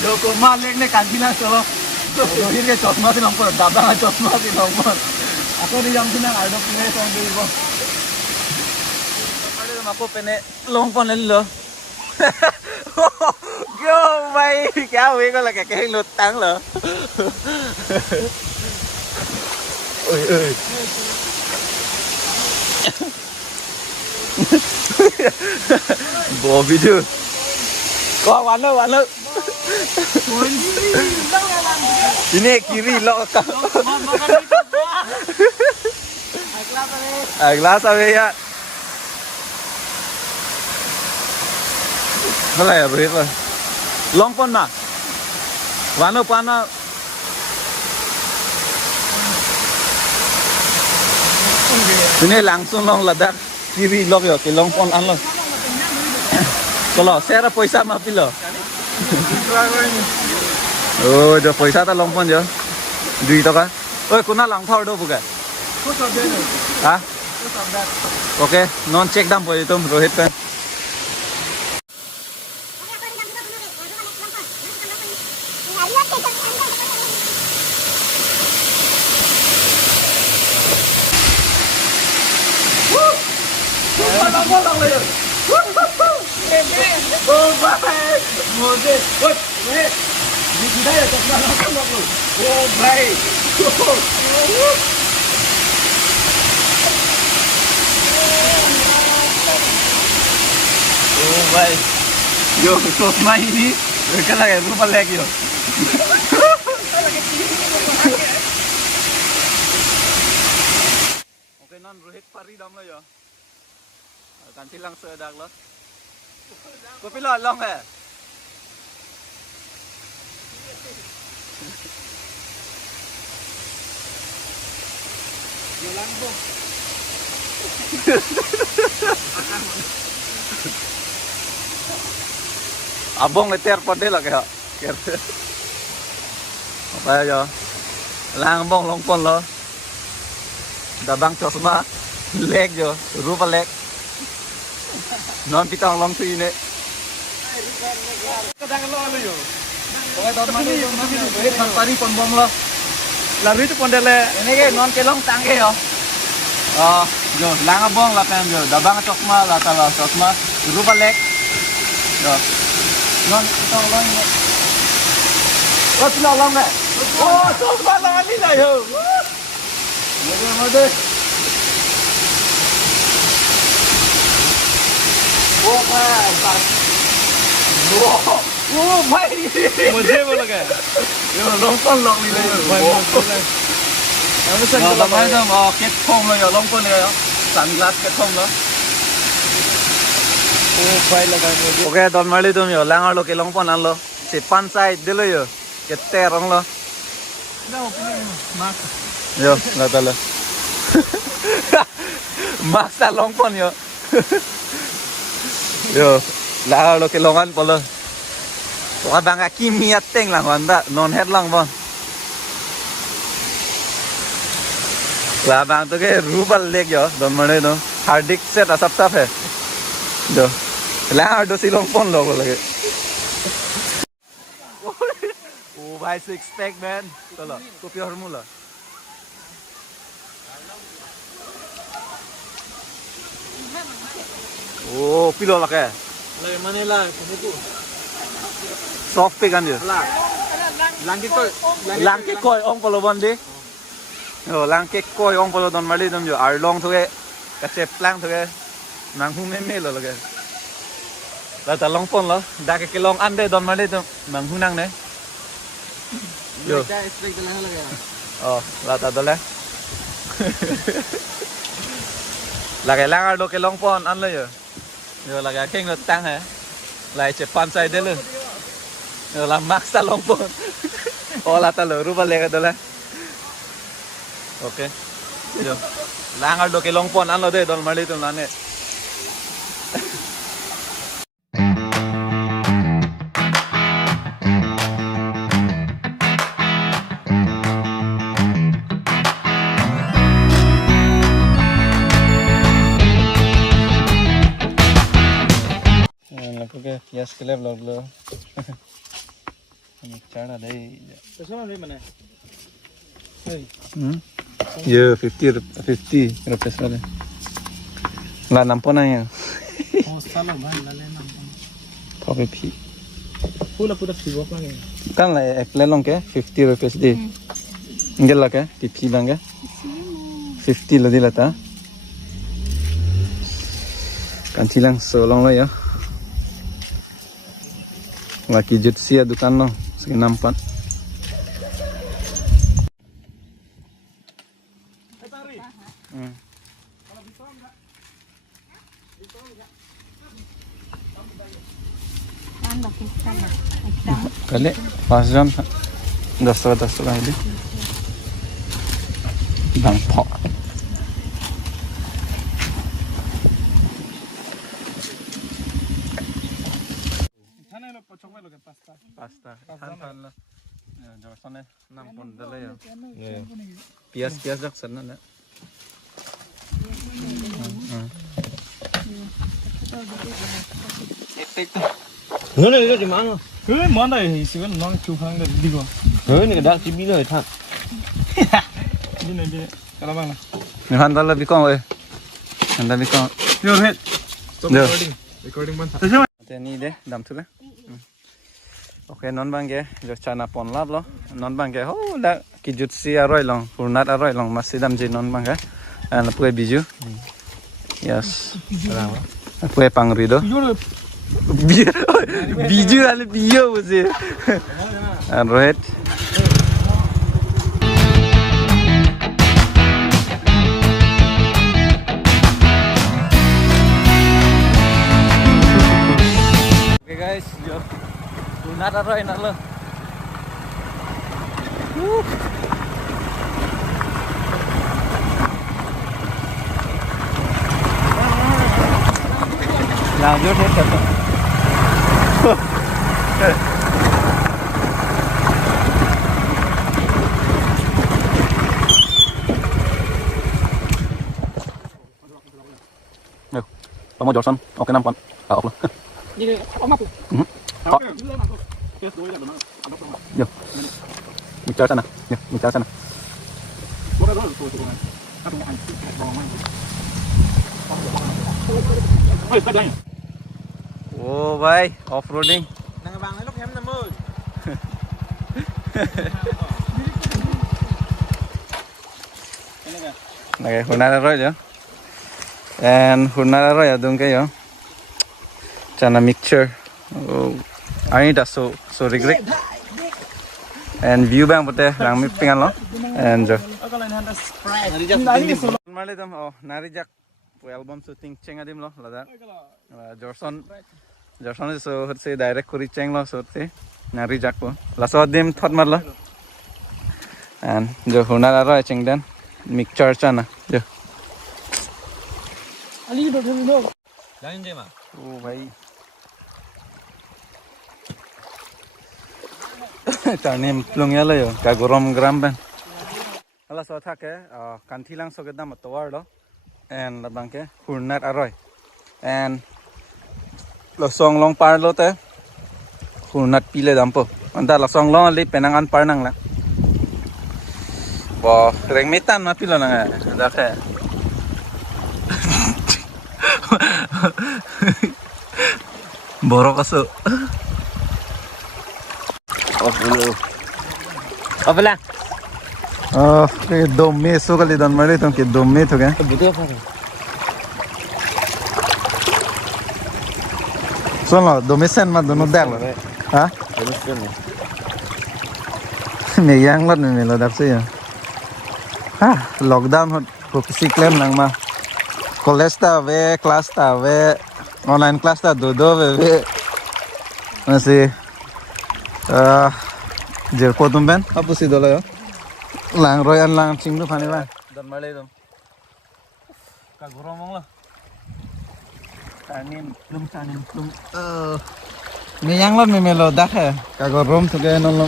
Joko Malik ne kantina so. Rohit ke chosma se nomor, dada ka chosma se nomor. Ako ni jam sinang ardo pine so deibo. Pare mako pene long pon le lo. Yo mày kéo đi có là cái lụt tăng lỡ. Ôi ơi. Bộ video. Có quán nữa. Ini kiri lo ka. Aglas abe ya. Mana ya bro? Long pon ma. Wano pana. Ini langsung long Ladakh kiri log yo ke long pon an lo. Kalau saya paisa ma pilo. Oh, jo paisa ta long pon jo. 2 taka. Oi, kuna lang thor do buka. Ha? Okay, non check dam poi tum Rohit kan. Oh भाई, yo चश्मा ini kalau kayak rupa lagi yo. Oke non Rohit pari dam lo yo. Ganti lang sedak lo. Kopi lo long eh. Yo langbo. Abong ngeter pode lah kayak. Apa ya? Lang bong long pon lo. Dabang chosma leg jo, rupa leg. Non pitang long tu ini. Kadang lo apa yo? Pokoknya tahun mana yo? Ini pari pon bom lo. Lalu itu pon dele. Ini ke non kelong tangke yo. Oh, jo lang abong lah pen jo. Dabang chosma lah tala chosma rupa leg. Yo. Non pitang long ini. Oh, pitang long eh. Oh, chosma lah ni lah yo. Mode. Oh भाई मुझे वो लगा ये long pon long ni lah yo भाई हम sen kalau mai dah mau ket thong lo yo long pon yo sunglass ket thong lo oh भाई लगा मुझे okay don mali tum yo langar lo ke long pon an lo se pansai de lo yo kette rong lo na opinion mak yo ngata lo maksa long pon yo yo langar lo ke longan polo Wah bang aki miat teng lang wanda non head lang bon. Lah bang tu ke rubal leg yo don mane no hardik set asap sap hai. Jo. Lah do silong pon lo lage. Oh bhai six pack man. Chalo kopi hormula. Oh pilo lage. Lage mane la kumu soft kan dia. Langke koi ong polo bandi. Oh langke koi ong polo don mali dom jo arlong thoge kache plang thoge nang hu me lo lage. La ta long pon lo da ke long ande don mali dom nang hu nang ne. Yo. Oh la ta dole. Lage langar do ke long pon an lo yo. Yo lage keng lo tang he. Lai che pan sai de lo. La maksa long pon. Ola talo rupa lega dola. Okay. Yo. Langar do ke long pon an lo de don mali tum lane. gas ke level lo. Ini cara deh. Terus mana? Ya 50 rupiah saja. Lah nampak nanya. Oh salah bang, lalu nampak. Pakai pi. Pula siapa lagi? Kan lah lelong ke 50 rupiah di. Enggak lah ke pipi lang ke. 50 lah di lah ta. Kan tilang solong lo ya. Laki jutsi ya dukan lo. Segi nampak. Kali 5 jam 10 lah ini. Bang pok. Pasta. Tan lah. Ya, Jorson eh 6 pon dala ya. Pias jak sana na. Hứa này thì mang. Hứa món này thì sẽ nó chụp hàng được đi qua. Hứa này đã chỉ biết rồi thật. Đi này đi. Kalau bang. Ni handal lah bikong oi. Handal bikong. Your head. Stop Yeah. recording. Recording bang. Ni deh dam tu lah. Oke non bang ke jo chana pon lab lo. Non bang ke ho la ki jutsi aroi long, purnat aroi long masih dam je non bang ke. An pue biju. Yes. Salam. Pue pangrido. Biju ale bio mesti. An rohet. Oke guys, jo. Purnat aroi nak lo. Lanjut ya satu. Yo, kamu Johnson, oke nampak. Tahu lo. Ini apa tuh? Kok? Yo. Bicara sana. Yo, bicara sana. Oh भाई off roading. Nang bang lúc em 50. Nãy hôm nay rồi chứ. And hôm nay rồi đúng cái yo. Chana mixture. Ini dah so regret. And view bang putih lang mipingan lo. And jo. Normally dam oh narijak album shooting ceng adim lo lada. Jorson so hutse direct kuri ceng lo so te narijak po. Laso adim thot mar lo. And jo hunara ro ceng dan mixture chana jo. Ali do do. Lain je ma. Oh भाई. Tanim plung ya lo yo kagorom gram ban. Ala so thake kantilang so gedam towar lo. And labang ke hurnat aroy. And lo song long par lo te hurnat pile dampo. Anda lo song long li penangan par nang la. Bo rengmetan ma pilo nang da ke. Borok aso. Apa lah? के दो में सो कल इधर मरे तो के दो में तो क्या Betul apa? सुन लो दो में सेन मत दोनों देख लो हाँ मैं yang lat में मिलो दब से यार हाँ लॉकडाउन हो किसी क्लेम नंग मा कॉलेज ता वे क्लास ता वे ऑनलाइन क्लास ता दो वे ऐसे जेल को तुम बहन अब उसी दो लो lang royan lang cing tu pani ba dan malay dum kaguromong lo tanin plum me yang lo me melo dak hai kagorom tu ke non lo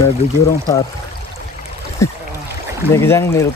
ya bigurong far dekh jang me